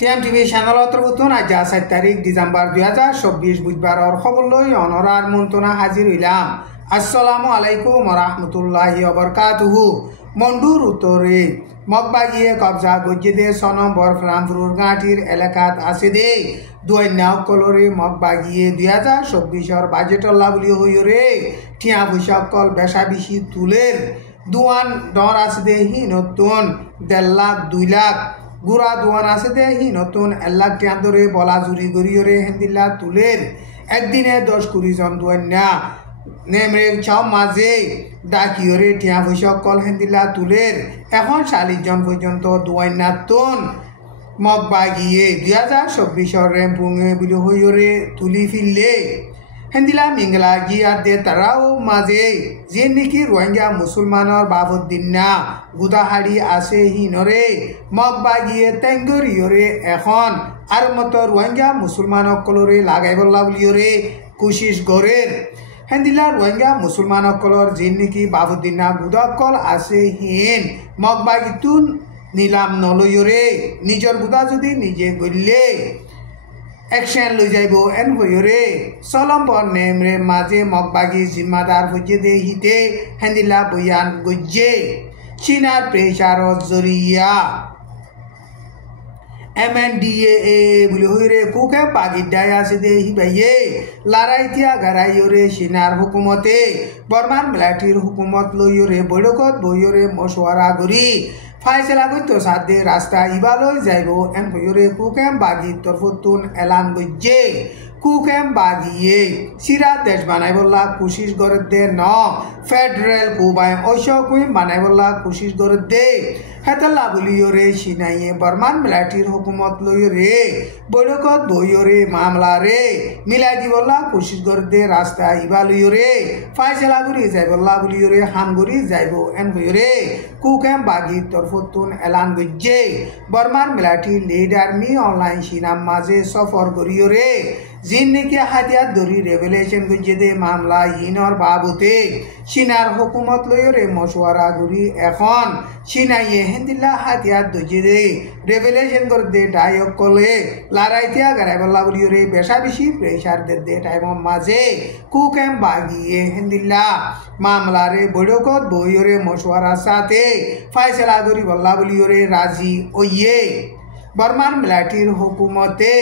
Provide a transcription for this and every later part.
টিএমটিভি চ্যানেলত নতুন আজ 7 তারিখ ডিসেম্বর 2024 বুধবারের খবর লই অনরার মন্ত্রণা হাজির হইলাম। আসসালামু আলাইকুম ওয়া রাহমাতুল্লাহি ওয়া বারাকাতুহু। মন্ডুর উত্তরে মগবাগিয়ে কবজা গজ্জেদে সনম বরফরামপুর গাঁটির এলাকাত আছে দে দুয়াইনাও কলরে মগবাগিয়ে 2024 বাজেটর লাভলি হইরে টিয়া ভুষকল বেশা বেশি তুলের দুয়ান ডর আছে দে হি নতুন 1.5 লাখ 2 লাখ গুড়া দোয়ান আছে দে হি নতুন 1 লাখ টিয়া ধরে বলা জুরি গরিয়রে হেন্দিল্লা তুলের একদিনে 10-20 জন দুয়ান্না নেমরে চাও মাঝে ডাকিয়রে টিয়া ভুষকল হেন্দিল্লা তুলের এখন 40 জন পর্যন্ত দুয়ান্না তুন মগবাগিয়ে 2024 রেম্পুঙে বিলো হইরে তুলি ফিরলে হেন্দিলা মিংলা গিয়া দে তারাও মাঝে যে নাকি রোহিঙ্গা মুসলমানর বাবদ্দিন না গুদাহাড়ি আছে হিনরে মগবাগিয়ে তেঙ্গরিয়রে এখন আর মতো রোহিঙ্গা মুসলমান অকলরে লাগাইবল্লা বলিয়রে কোশিশ গরের হেন্দিলা রোহিঙ্গা মুসলমান অকলর যে নাকি বাবদ্দিন না গুদাকল আছে হিন মগবাগিতুন নিলাম নলয়রে নিজর গুদা যদি নিজে গড়লে অ্যাকশন লই যাইব এন হইরে সলম্বর নেমরে মাঝে মগবাগি জিম্মাদার হইছে দে হিতে হেন্দিলা বয়ান গজ্জে চীনার প্রেসার জরিয়া MNDAA বলি হইরে কুকে বাগিদায় আছে দে হিবাইয়ে লারাইতিয়া গারাইয়রে চীনার হুকুমতে বর্মান মিলিটারির হুকুমত লইয়রে বৈঠকত বইয়রে মশওয়ারা করি ফাইসলা করতো সাথে রাস্তা ইবালই যাইব এন হইরে কুকেম বাগি তরফতুন এলান গজ্জে কুকেম বাগিয়ে সিরা দেশ বানাইবল্লা কোশিশ করে দে ন ফেডারেল কুবাই ঐশকুই বানাইবল্লা কোশিশ করে দে হেতলা বলিয়রে সিনাইয়ে বর্মান মিলিটারির হুকুমত লইরে বৈঠকত বইয়রে মামলা রে মিলাই দিবল্লা কোশিশ করে দে রাস্তা ইবালইরে ফাইসলা করি যাইবল্লা বলিয়রে হামগুড়ি যাইব এন হইরে কুকেম বাগি তরফতুন এলান গজ্জে Burman military leader me online সিনাম মাঝে সফর করিয়রে জিন নাকি হাতিয়ার দরি রেভেলেশন গজ্জে দে মামলা হিনর বাবুতে চীনার হুকুমত লইরে মশওয়ারা করি এখন চীনাইয়ে হেন্দিল্লা হাতিয়ার দজ্জে দে রেভেলেশন করে দে ডায়ক কলে লারাইতিয়া গারাইবল্লা বলিয়রে বেশা বেশি প্রেসার দে টাইমর মাঝে কুকেম বাগিয়ে হেন্দিল্লা মামলারে বৈঠকত বইয়রে মশওয়ারা সাথে ফাইসলা করি বল্লা বলিয়রে রাজি ওইয়ে বর্মান মিলিটারির হুকুমতে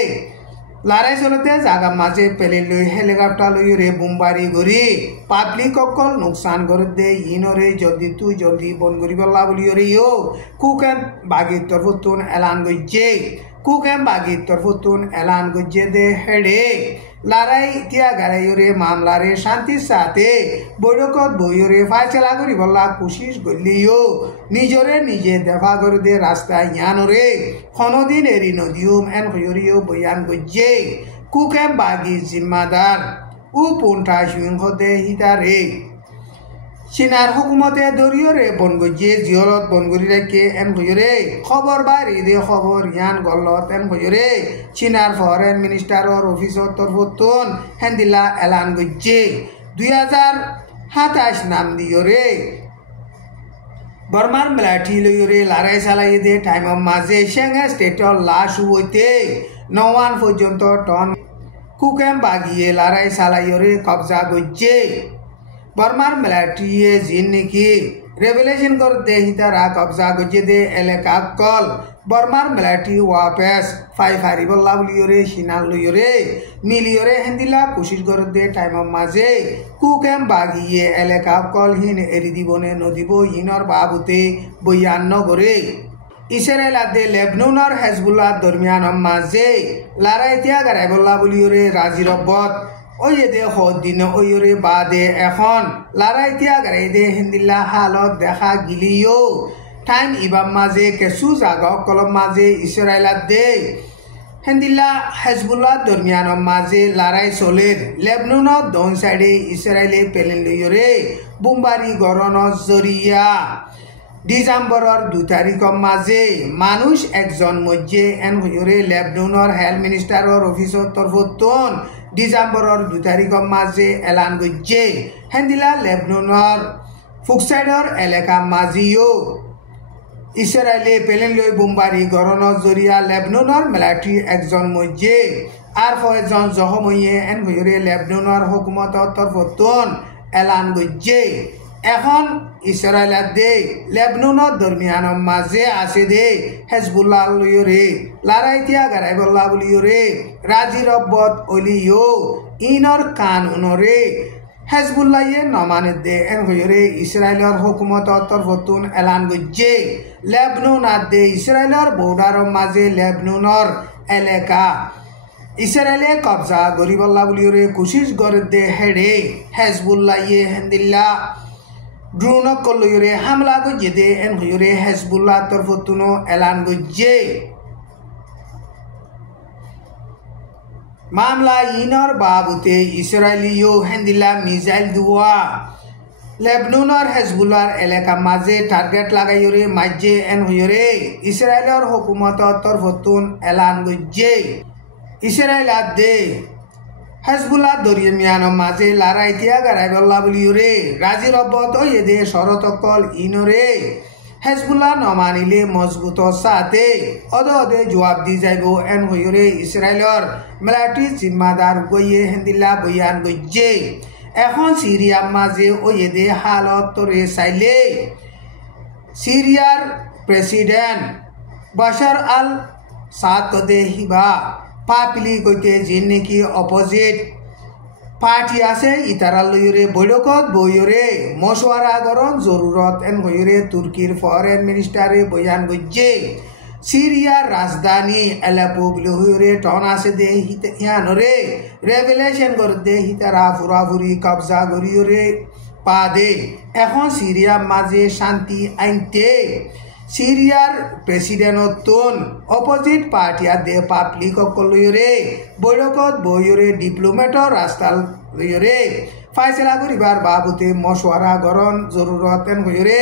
লারাই চলতে জাগা মাঝে পেলে লই হেলিকপ্টার লইরে বোমবারি গড়ি পাবলিক অকল নোকসান করে দে ইনরে জলদি তুই জলদি বন করি বল্লা বলিয়রে ইও কুকেম বাগির তরফতুন এলান গজ্জে কুকেম বাগির তরফতুন এলান গজ্জে দে হেডে লারাই ইতিয়া গারাইয়রে মামলারে শান্তির সাথে বৈঠকত বইয়রে ফাইসলা করি বল্লা কোশিশ গলিও নিজরে নিজে দেফা করে দে রাস্তায় ইয়ানরে খনদিন এরি নদিউম এন হইরিও বয়ান গজ্জে কুকেম বাগি জিম্মাদার উ পুন্ঠা সুইং হতে হিতারে চীনার হুকুমতে দরিয়রে বনগজ্জে জিয়লত বনগরি রেখে এন হইরে খবর বাইরে দে খবর ইয়ান গলত এন হইরে চীনার ফরেন মিনিস্টারর অফিসর তরফতুন হেন্দিলা এলান গজ্জে 2027 নাম দিয়রে বর্মার মিলিটারি লইরে লারাই চালাই দে টাইমর মাঝে সেঙ্গে স্টেটর লাশ হইতে 9 পর্যন্ত টন কুকেম বাগিয়ে লারাই চালাইরে কবজা গজ্জে বর্মার মিলিটারিয়ে জিন নাকি রেভেলেশন করে দে হিতারা কবজা গজ্জে দে এলাকা কল বর্মার মিলিটারি ওয়াপেস ফাইফারি বল্লা বলিয়রে সিনাল লইরে মিলিয়রে হেন্দিলা কোশিশ করে দে টাইমর মাঝে কুকেম বাগিয়ে এলাকা কল হিন এরি দিবনে নদিব হিনর বাবুতে বয়ান নগরে ইসরায়েল আদে লেবননের হেজবুল্লাহ দরমিয়ান মাঝে লারাইতিয়া গারাইবল্লা বলিয়রে রাজি রব্বত ওই দে দিন ওইরে বাদে এখন লারাইতিয়া গারাই দে হেন্দিল্লা হালত দেখা গিলিও টাইম ইবাম মাঝে কেসু জাগা কলম মাঝে ইসরায়েল দে হেন্দিল্লা হেজবুল্লাহ দরমিয়ান মাঝে লারাই চলের লেবননত দন সাইডে ইসরায়েলে পেলেন লইরে বোমবারি গরণ জরিয়া ডিসেম্বরের 2 তারিখের মাঝে মানুষ একজন মধ্যে এন হইরে লেবননের হেলথ মিনিস্টারর অফিসর তরফতুন ডিসেম্বরের 2 তারিখের মাঝে এলান গজ্জে হেন্দিলা লেবননের ফুকসাইডর এলাকা মাঝিও ইসরায়েলে পেলেন লই বোমবারি গরণর জরিয়া লেবননৰ মিলিটাৰী একজন মধ্যে আৰ ফয়জন জহমইয়ে এন হইৰে লেবননৰ হুকুমতৰ তৰফতন এলান গজ্জে এখন ইসৰায়েলত দে লেবননৰ দৰমিয়ানৰ মাঝে আছে দে হেজবুল্লাহ লইৰে লাৰাইতিয়া গাৰাইবল্লাহ বলিৰে ৰাজি ৰব্বত অলিও ইনৰ কানুনৰে হেজবুল্লাহে নমানে দে এন হইৰে ইসৰায়েলৰ হুকুমতৰ তৰফতন এলান গজ্জে লেবননত দে ইসৰায়েলৰ বৰ্ডাৰৰ মাঝে লেবননৰ এলেকা ইসরায়েলে কবজা গরিবল্লাহ বলিরে কোশিশ করে দে হেডে হেজবুল্লাহে হেন্দিল্লা ড্রোন কলইরে হামলা গজ্জে দে এন হইরে হেজবুল্লাহ তরফতন এলান গজ্জে মামলা ইনর বাবুতে ইসরায়েলিও হেন্দিল্লা মিসাইল দুয়া লেবননৰ হেজবুল্লাহৰ এলাকা মাঝে টাৰ্গেট লাগাইৰে মাঝে এন হইৰে ইসৰায়েলেৰ হুকুমতৰ তৰফতন এলান গজ্জে ইসৰায়েলত দে হেজবুল্লাহ দৰিয়ামিয়ানৰ মাঝে লারাইতিয়া গারাইবল্লাহ বলিরে রাজি রব্বত হয়ে দে শরতকল ইনরে হেজবুল্লাহ নমানিলে মজবুত সাথে অদে জবাব দি যাইব এন হইরে ইসরায়েলের মিলিটারি জিম্মাদার গইয়ে হেন্দিল্লা বয়ান গজ্জে এখন সিরিয়ার মাঝে ওয়ে দে হালত তরে চাইলে সিরিয়ার প্রেসিডেন্ট বাশার আল সাদ দে হিবা পাপিলি কইতে যিন নাকি অপোজিট পার্টি আছে ইতারা লইরে বৈঠকত বইরে মশওয়ারা করন জরুরত এন হইরে তুর্কির ফরেন মিনিস্টারে বয়ান গজ্জে সিরিয়ার রাজধানী আলেপো বলে হইরে টন আছে দে হিয়ানরে রেভেলেশন করে দে হিতারা ফুরাফুরি কবজা করিরে পা দে এখন সিরিয়ার মাঝে শান্তি আনতে সিরিয়ার প্রেসিডেন্টতন অপোজিট পার্টি দে পাবলিক লইরে বৈঠকত বইরে ডিপ্লোমেটর রাস্তা লইরে ফাইসলা করিবার বাবুতে মশওয়ারা গরণ জরুরত এন হইরে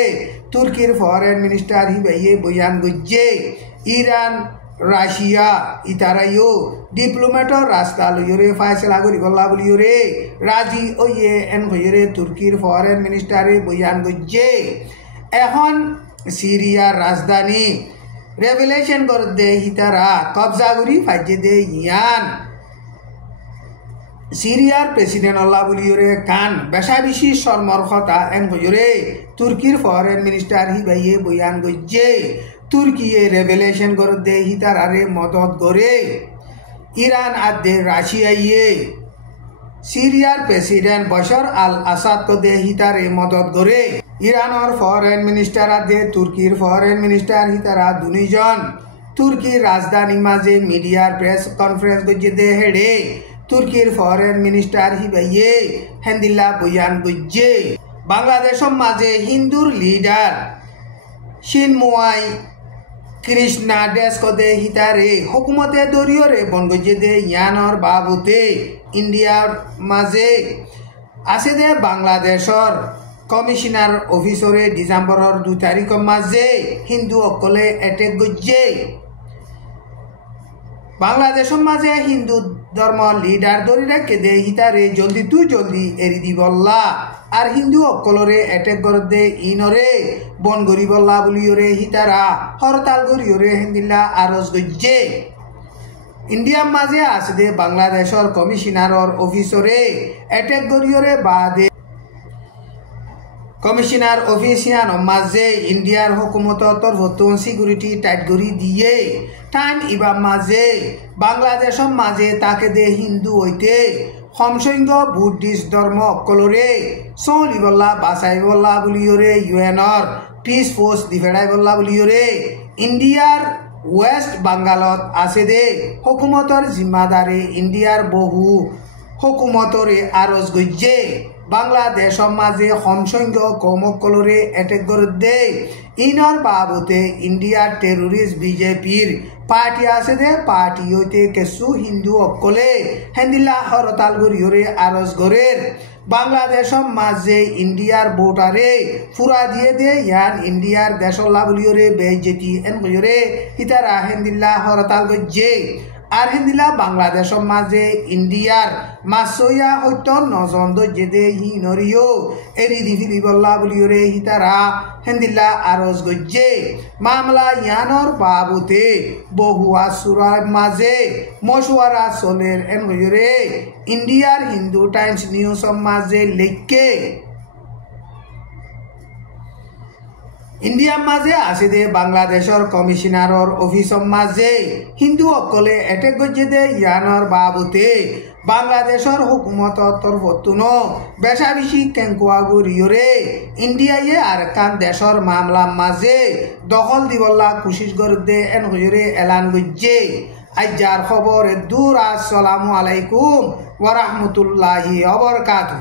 তুর্কির ফরেন মিনিস্টার হিবাইয়ে বয়ান গজ্জে ইরান রাশিয়া ইতারাইও ডিপ্লোমেটর রাস্তা লইরে ফাইসলা করিবল্লা বলিরে রাজি ওয়ে এন হইরে তুর্কির ফরেন মিনিস্টারে বয়ান গজ্জে এখন সিরিয়ার রাজধানী রেভেলেশন করে দে হিতারা কবজা করি ফাইজে দে ইয়ান সিরিয়ার প্রেসিডেন্ট আল্লাহ বলিরে কান বেশা বেশি শর্মর কথা এন হইরে তুর্কির ফরেন মিনিস্টার হিবাইয়ে বয়ান গজ্জে তুর্কিয়ে রেভেলেশন করে দে হিতারারে মদত করে ইরান আদে রাশিয়াইয়ে সিরিয়ার প্রেসিডেন্ট বশর আল আসাদ দে হিতারে মদত করে ইরানের ফরেন মিনিস্টার আদে তুর্কির ফরেন মিনিস্টার হিতারা দুইজন তুর্কির রাজধানী মাঝে মিডিয়ার প্রেস কনফারেন্স গজ্জে দে হেডে তুর্কির ফরেন মিনিস্টার হিবাইয়ে হেন্দিল্লা বয়ান গজ্জে বাংলাদেশের মাঝে হিন্দুর লিডার শিনমোয়াই কৃষ্ণা ডেস্ক দে হিতারে হুকুমতে দরিয়রে বন গজ্জে দে ইয়ানর বাবুতে ইন্ডিয়ার মাঝে আছে দে বাংলাদেশের কমিশনার অফিসরে ডিসেম্বরের 2 তারিখের মাঝে হিন্দু অকলে এটেক গজ্জে বাংলাদেশের মাঝে হিন্দু ধর্ম লিডার ধরে রেখে দে হিতারে জলদি তু জলদি এরি দিবল্লা আর হিন্দু অকলরে এটেক করে দে ইনরে বন গরিবল্লা বলিওরে হিতারা হরতাল গরিওরে হিন্দিল্লা আরজ গজ্জে ইন্ডিয়ার মাঝে আছে দে বাংলাদেশের কমিশনারর অফিসরে এটেক গরিওরে বাদে কমিশনার অফিসিয়ান মাঝে ইন্ডিয়ার হুকুমতর তরফতন সিকিউরিটি টাইট করি দিয়ে টাইম ইবার মাঝে বাংলাদেশের মাঝে তাকে দে হিন্দু হইতে সমসংখ্য বুদ্ধিস্ট ধর্ম অকলরে চলিবল্লা বাঁচাইবল্লা বলিওরে ইউএনর পিস ফোর্স দিফেড়াইবল্লা বলিওরে ইন্ডিয়ার ওয়েস্ট বাঙ্গালত আছে দে হুকুমতর জিম্মাদারে ইন্ডিয়ার বহু হুকুমতরে আরজ গজ্জে বাংলাদেশের মাঝে সমসংখ্য কমকলরে এটেক করে দে ইনর বাবুতে ইন্ডিয়ার টেরোরিস্ট বিজেপির পার্টি আছে দে পার্টি হইতে কিছু হিন্দু অকলে হেন্দিল্লা হরতাল গরিয়রে আরজ গরের বাংলাদেশের মাঝে ইন্ডিয়ার ভোটারে ফুরা দিয়ে দে ইয়ান ইন্ডিয়ার দেশল্লা বলিয়রে বেজেটি এন গরিয়রে হিতারা হেন্দিল্লা হরতাল গজ্জে আর হিন্দিলা বাংলাদেশের মাঝে ইন্ডিয়ার মাসইয়া সত্য নজন দর্জেদে হিনরিও এরি দিফিলি বল্লা বলিওরে হিতারা হিন্দিলা আরজ গজ্জে মামলা ইয়ানর বাবুতে বহু আসুরার মাঝে মশওয়ারা চলের এন হইরে ইন্ডিয়ার হিন্দু টাইমস নিউজের মাঝে লেখকে ইন্ডিয়ার মাঝে আছে দে বাংলাদেশের কমিশনারর অফিসর মাঝে হিন্দু অকলে এটেক গজ্জে দে ইয়ানর বাবুতে বাংলাদেশের হুকুমতর তরফতুন বেশা বেশি কেঙ্কুয়াগুরিয়রে ইন্ডিয়ায়ে আর কান দেশের মামলা মাঝে দখল দিবল্লা কোশিশ করতে এন হইরে এলান গজ্জে আইজার খবর দূর আসসালামু আলাইকুম ওয়া রাহমাতুল্লাহি ওয়া বারাকাতুহু।